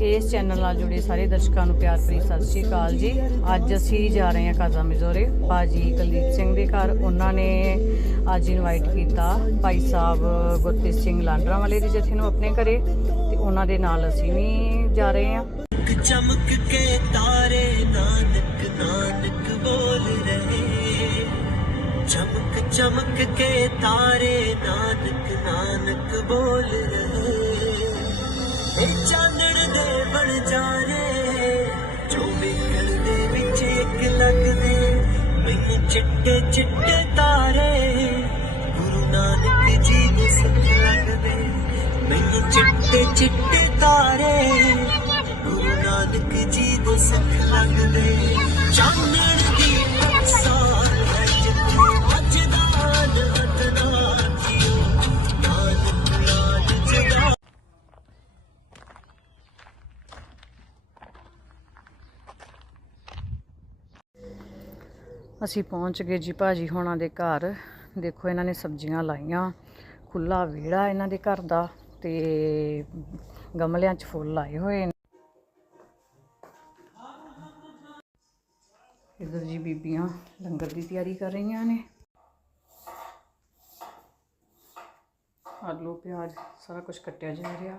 ਇਸ ਚੈਨਲ ਨਾਲ ਜੁੜੇ ਸਾਰੇ ਦਰਸ਼ਕਾਂ ਨੂੰ ਪਿਆਰ ਭਰੀ ਸਤਿ ਸ਼੍ਰੀ ਅਕਾਲ ਜੀ। ਅੱਜ ਅਸੀਂ ਜਾ ਰਹੇ ਹਾਂ ਕਾਜ਼ਾ ਮਿਜ਼ੋਰੇ ਬਾਜੀ ਕੁਲਦੀਪ ਸਿੰਘ ਦੇ ਘਰ। ਉਹਨਾਂ ਨੇ ਅੱਜ ਇਨਵਾਈਟ ਕੀਤਾ ਭਾਈ ਸਾਹਿਬ ਗੁਰਪ੍ਰੀਤ ਸਿੰਘ ਲਾਂਡਰਾ ਵਾਲੇ ਦੇ ਜਥੇ ਨੂੰ ਆਪਣੇ ਘਰੇ ਤੇ ਉਹਨਾਂ ਦੇ ਨਾਲ ਅਸੀਂ ਵੀ ਜਾ ਰਹੇ ਹਾਂ। ਚਮਕ ਕੇ ਤਾਰੇ ਨਾਨਕ ਨਾਨਕ ਬੋਲ ਰਹੇ। ਚਮਕ ਚਮਕ ਕੇ ਤਾਰੇ ਚਿੱਟੇ ਤਾਰੇ ਗੁਰੂ ਨਾਨਕ ਜੀ ਦੇ ਸੰਗ ਲੱਗਦੇ। ਮੈਨੂੰ ਚਿੱਟੇ ਚਿੱਟੇ ਤਾਰੇ ਗੁਰੂ ਨਾਨਕ ਜੀ ਦੇ ਸੰਗ ਲੱਗਦੇ। ਅਸੀਂ ਪਹੁੰਚ ਗਏ ਜੀ ਭਾਜੀ ਹੋਣਾ ਦੇ ਘਰ। ਦੇਖੋ, ਇਹਨਾਂ ਨੇ ਸਬਜ਼ੀਆਂ ਲਾਈਆਂ ਖੁੱਲਾ ਵਿਹੜਾ ਇਹਨਾਂ ਦੇ ਘਰ ਦਾ ਤੇ ਗਮਲਿਆਂ 'ਚ ਫੁੱਲ ਲਾਏ ਹੋਏ ਨੇ। ਇਧਰ ਜੀ ਬੀਬੀਆਂ ਲੰਗਰ ਦੀ ਤਿਆਰੀ ਕਰ ਰਹੀਆਂ ਨੇ। ਆਲੂ, ਪਿਆਜ਼, ਸਾਰਾ ਕੁਝ ਕੱਟਿਆ ਜਾ ਰਿਹਾ।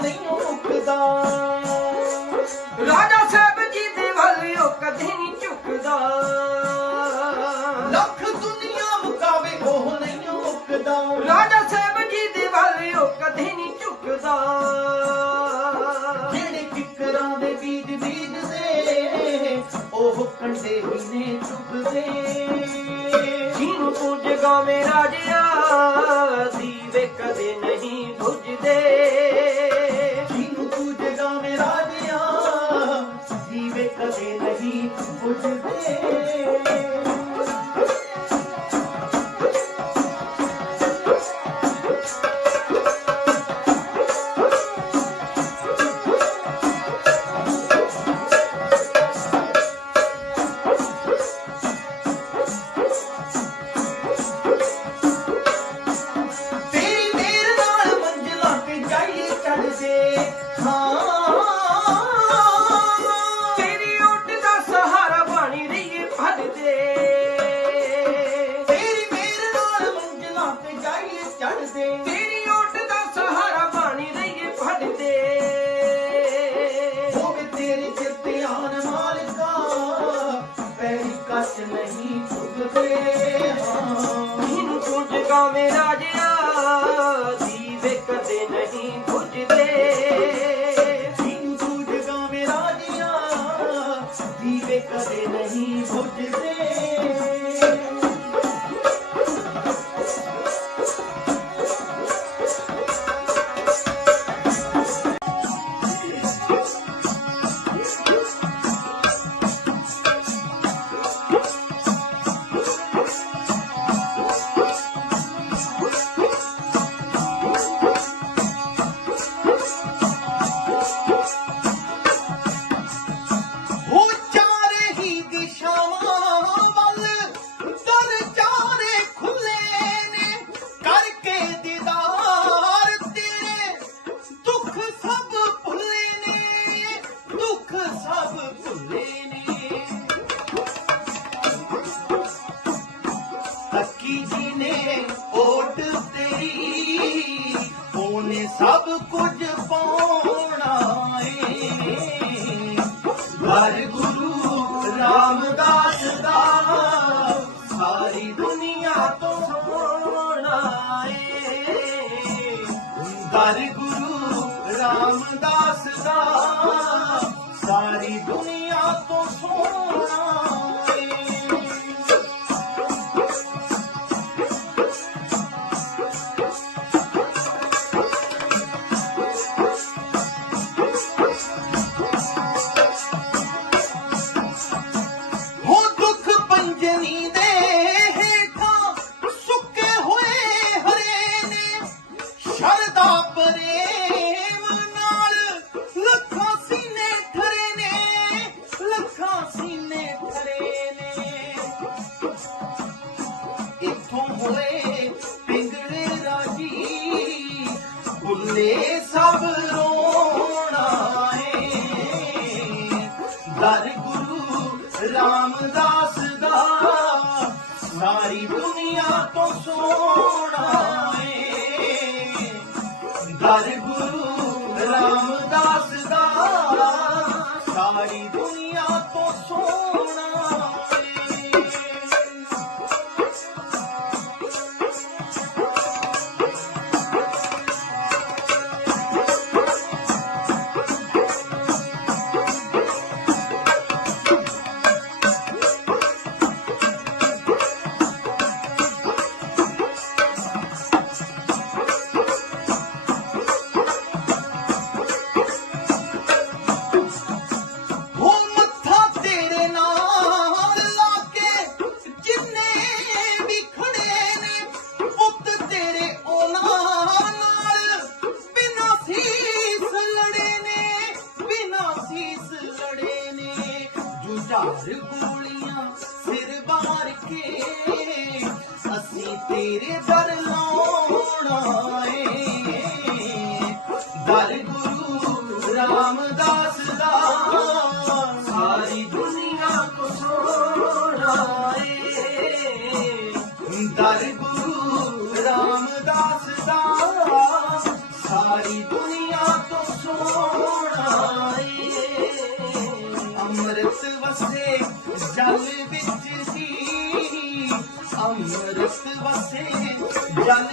ਨਹੀਂ ਮੁੱਕਦਾ ਰਾਜਾ ਸਾਹਿਬ ਜੀ ਦੇ ਵੱਲ ਉਹ ਕਦੇ ਨਹੀਂ ਝੁਕਦਾ। ਲੱਖ ਦੁਨੀਆ ਮੁਕਾਵੇ ਉਹ ਨਹੀਂ ਮੁੱਕਦਾ ਰਾਜਾ ਸਾਹਿਬ ਜੀ ਦੇ ਵੱਲ ਉਹ ਕਦੇ ਨਹੀਂ ਝੁਕਦਾ। ਜਿਹੜੇ ਕਿਕਰਾਂ ਦੇ ਬੀਜ ਬੀਜਦੇ ਉਹ ਕੰਡੇ ਹੀ ਨੇ ਜਿਹਨੂੰ ਦੀਵੇ ਕਦੇ ਕਦੇ ਨਹੀਂ ਬੁਝਦੇ ਤੂੰ ਰਾਜਿਆ ਦੀਵੇ ਕਦੇ ਨਹੀਂ। दुनिया तोड़ ਹਰ ਗੁਰੂ ਰਾਮਦਾਸ ਦਾ। ਸਾਰੀ ਦੁਨੀਆ ਕੋ ਸੋਹਣਾ ਏ ਦਰ ਗੁਰੂ ਰਾਮਦਾਸ ਦਾ। ਸਾਰੀ ਦੁਨੀਆ ਤੋਂ ਸੋਹਣਾ ਏ ਅੰਮ੍ਰਿਤ ਵਸੇ ਜਲ ਵਿੱਚ ਸੀ। ਅੰਮ੍ਰਿਤ ਵਸੇ ਜਲ